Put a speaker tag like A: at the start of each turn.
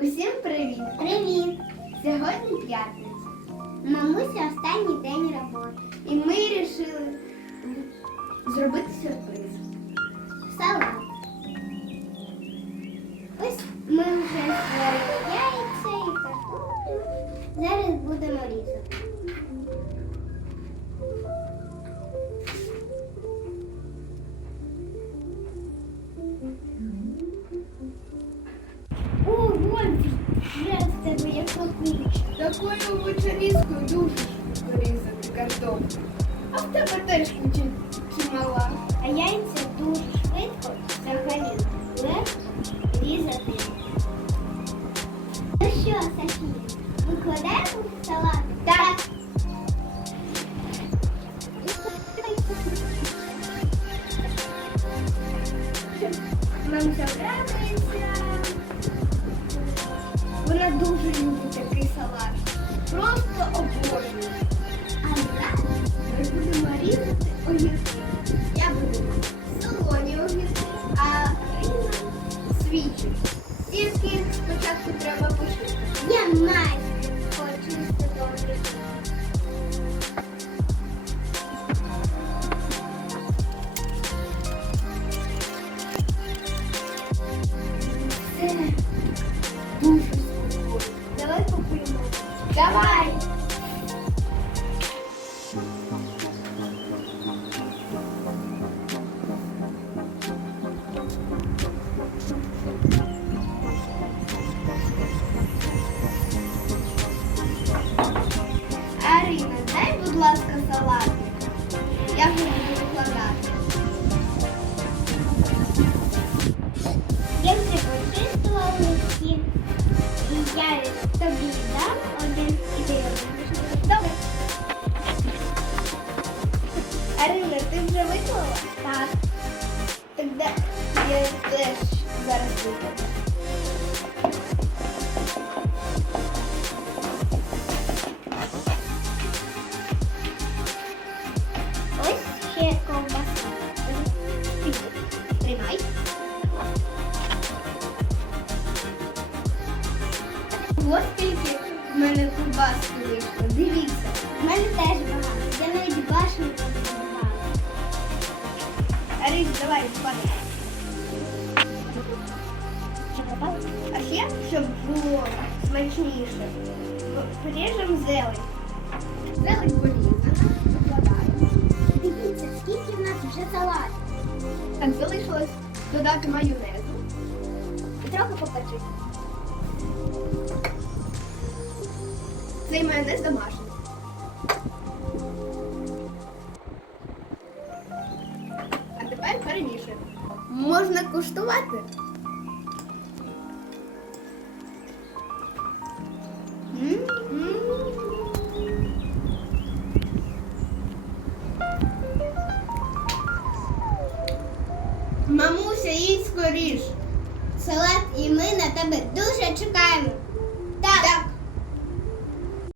A: Усім привіт!
B: Привіт!
A: Сьогодні п'ятниця.
B: Мамуся останній день роботи.
A: І ми вирішили зробити сюрприз.
B: Салат. Ось ми вже зварили яйця і картоплю. Зараз будемо різати. О, Вольфі, вже з тебе як отлично.
A: Такою вечорізкою дуже швидко різати картоплю. А в тебе теж чимала.
B: А яйця дуже швидко взагалі легко різати. Ну що, Софія, викладаємо в салат?
A: Так. Нам забирається. Вона дуже любить такий салат. Просто обожнює.
B: А зараз
A: Ми будемо різати огірки. Я буду солоні огірки, а Ріна свіжі. Тільки спочатку треба почистити.
B: я майже почистити огірки.
A: Це дуже смачно. Давай попоїмо. Давай! Арина, дай, будь ласка, салат. Я вже буду викладати.
B: Я вже почистила огірки. І я тобі дам один і ти один.
A: Добре. Арина, ти вже виклала?
B: Так.
A: Тогда я теж зараз викладу.
B: Ось ще ковбаса.
A: Тримай. Ось скільки в мене ковбаски вийшло. Дивіться.
B: У мене теж багато. Я навіть башню побудувала.
A: Арина, давай, спадай.
B: Чи попала?
A: А ще, щоб було смачніше, поріжемо зелень. Зелень порізана, викладаємо.
B: Дивіться, скільки в нас вже салатів.
A: Так, залишилось додати майонезу.
B: І трохи поперчити.
A: Цей майонез домашній. А тепер перемішуємо. Можна куштувати. Мамуся, їдь скоріш.
B: Салат і ми на тебе дуже чекаємо.